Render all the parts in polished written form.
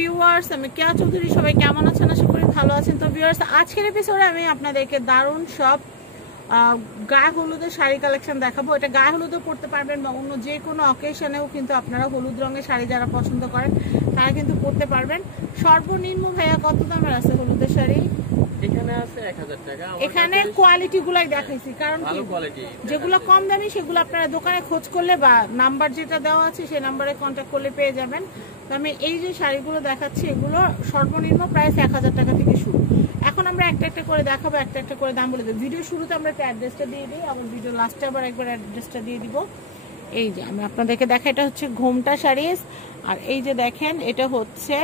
Viewers, আমি কেয়া চৌধুরী। সবাই কেমন আছেন? আশা করি ভালো আছেন। তো ভিউয়ার্স, আজকের এপিসোডে আমি আপনাদেরকে দারুণ সব গায়ে হলুদের শাড়ি কালেকশন দেখাবো। এটা গায়ে হলুদও পরতে পারবেন বা অন্য যে কোনো অকেশনেও কিন্তু আপনারা হলুদ রঙের শাড়ি যারা পছন্দ করেন তারা কিন্তু পরতে পারবেন। সর্বনিম্ন ভাইয়া কত দামের আছে হলুদের শাড়ি? এখানে আছে 1000 টাকা। এখানে কোয়ালিটি গুলাই দেখাইছি, কারণ যেগুলো কম দামি সেগুলো আপনারা দোকানে খোঁজ করলে বা নাম্বার যেটা দেওয়া আছে সেই নাম্বারে কন্ট্যাক্ট করলে পেয়ে যাবেন। তো আমি এই যে শাড়িগুলো দেখাচ্ছি এগুলো সর্বনিম্ন প্রাইস 1000 টাকা থেকে শুরু। এখন আমরা একটা একটা করে দেখাবো, একটা একটা করে দাম বলে দেবো। ভিডিও শুরুতে আমরা একটা অ্যাড্রেসটা দিয়ে দিই, আবার ভিডিও লাস্টে আবার একবার অ্যাড্রেসটা দিয়ে দিব। এই যে আমি আপনাদেরকে দেখা, এটা হচ্ছে ঘোমটা শাড়িজ। আর এই যে দেখেন এটা হচ্ছে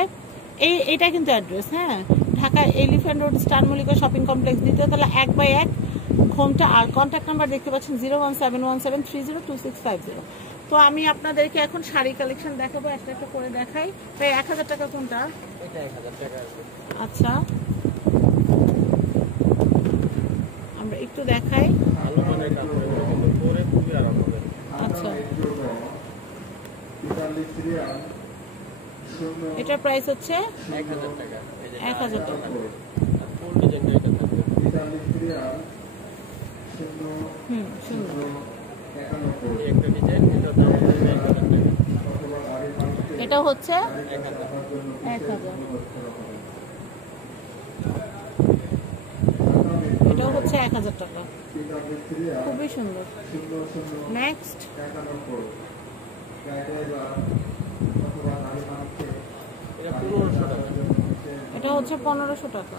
এটা কিন্তু অ্যাড্রেস, হ্যাঁ, Dhaka elephant road star Mallika shopping complex, দ্বিতীয় তলা 1/1 ঘোমটা। আর কন্ট্যাক্ট নাম্বার দেখতে পাচ্ছেন 01717302650। তো আমি আপনাদেরকে এখন শাড়ি কালেকশন দেখাবো, একটা একটা করে দেখাই। তাই 1000 টাকা কোনটা? আচ্ছা, আমরা একটু দেখাই। আচ্ছা, এটার প্রাইস হচ্ছে 1000 টাকা। 1000 টাকা। সুন্দর। এটা হচ্ছে 1000। এটাও হচ্ছে 1000 টাকা, খুবই সুন্দর। নেক্সট, এটা হচ্ছে 1500 টাকা।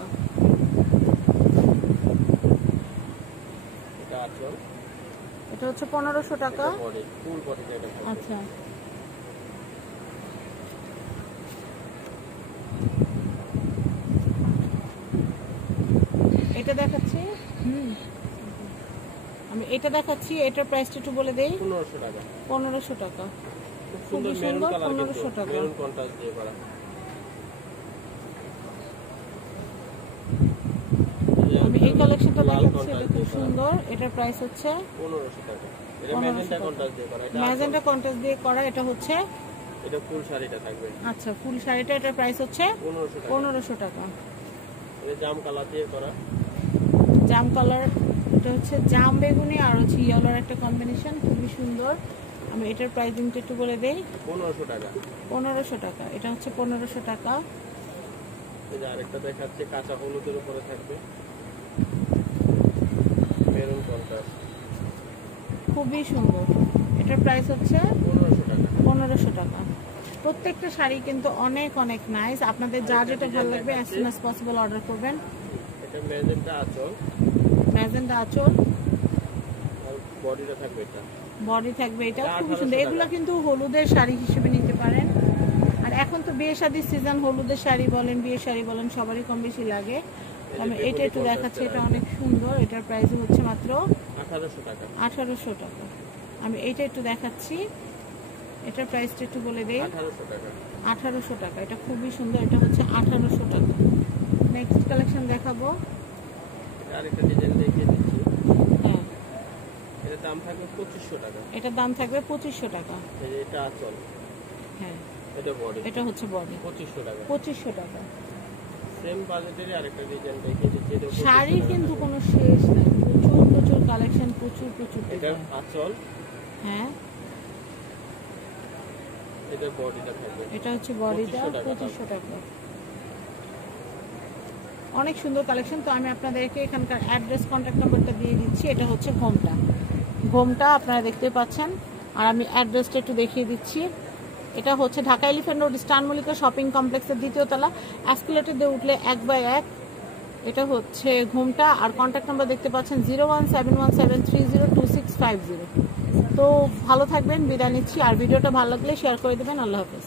এটা হচ্ছে 1500 টাকা। আচ্ছা, এটা দেখাচ্ছি। আমি এটা দেখাচ্ছি, এটার প্রাইসটা একটু বলে দেই। 1500 টাকা। 1500 টাকা, খুবই সুন্দর। 1500 টাকা। আমি এই কালেকশনটা দেখাচ্ছি, এটা খুব সুন্দর। এটার প্রাইস হচ্ছে 1500 টাকা। ম্যাজেন্টা কন্ট্রাস্ট দিয়ে করা। এটা হচ্ছে, এটা ফুল শাড়িটা থাকবে। আচ্ছা, ফুল শাড়িটা, এটার প্রাইস হচ্ছে 1500 টাকা। এটা জাম কালার দিয়ে করা। জাম কালার, এটা হচ্ছে জাম বেগুনি আর হচ্ছে ইয়েলোর একটা কম্বিনেশন, খুবই সুন্দর। আমি এটার প্রাইসিংটা একটু বলে দেই। 1500 টাকা। 1500 টাকা। এটা হচ্ছে 1500 টাকা। এই যে আরেকটা দেখাচ্ছে, কাঁচা হলুদের উপরে থাকবে, মেরুন কন্ট্রাস্ট, খুবই সুন্দর। এটার প্রাইস হচ্ছে 1500 টাকা। 1500 টাকা। প্রত্যেকটা শাড়ি কিন্তু অনেক অনেক নাইস। আপনাদের যা যেটা ভালো লাগবে as soon as possible order করবেন। এটা ম্যাজেন্টা আঁচল। ম্যাজেন্টা আঁচল, আর বডিটা থাকবে এটা। বডি থাকবে এটা, খুবই সুন্দর। এগুলো কিন্তু হলুদের শাড়ি হিসেবে নিতে পারেন। আর এখন তো বিয়ে শাদির সিজন, হলুদের শাড়ি বলেন, বিয়ে শাড়ি বলেন, সবারই কম বেশি লাগে। আমি এটা একটু দেখাচ্ছি, এটা অনেক সুন্দর। এটার প্রাইস হচ্ছে মাত্র 1800 টাকা। 1800 টাকা। আমি এইটা একটু দেখাচ্ছি, এটার প্রাইসটা একটু বলে দেই। 1800 টাকা। 1800 টাকা। এটা খুবই সুন্দর। এটা হচ্ছে 1800 টাকা। নেক্সট কালেকশন দেখাবো। আরেকটা ডিজাইন দেখিয়ে দিচ্ছি। হ্যাঁ, এটার দাম থাকবে 2500 টাকা। এটার দাম থাকবে 2500 টাকা। এই যে এটা আঁচল। হ্যাঁ, এটা বডি। এটা হচ্ছে বডি। 2500 টাকা। 2500 টাকা। সেম বাজেটেরই আরেকটা ডিজাইন দেখিয়ে দিচ্ছি। এটা শাড়ি কিন্তু কোনো শেষ নাই, প্রচুর প্রচুর কালেকশন, প্রচুর প্রচুর এটা ডিজাইন। আঁচল। হ্যাঁ, এটা বডিটা থাকবে। এটা হচ্ছে বডিটা 2500 টাকা। অনেক সুন্দর কালেকশন। তো আমি আপনাদেরকে এখানকার অ্যাড্রেস, কন্ট্যাক্ট নাম্বারটা দিয়ে দিচ্ছি। এটা হচ্ছে ঘোমটা। ঘোমটা আপনারা দেখতে পাচ্ছেন। আর আমি অ্যাড্রেসটা একটু দেখিয়ে দিচ্ছি। এটা হচ্ছে Dhaka elephant road star Mallika shopping কমপ্লেক্সের দ্বিতীয় তলা, এসকেলেটর দিয়ে উঠলে 1/1। এটা হচ্ছে ঘোমটা। আর কন্ট্যাক্ট নাম্বার দেখতে পাচ্ছেন 01717302650। তো ভালো থাকবেন, বিদায় নিচ্ছি। আর ভিডিওটা ভালো লাগলে শেয়ার করে দেবেন। আল্লাহ হাফেজ।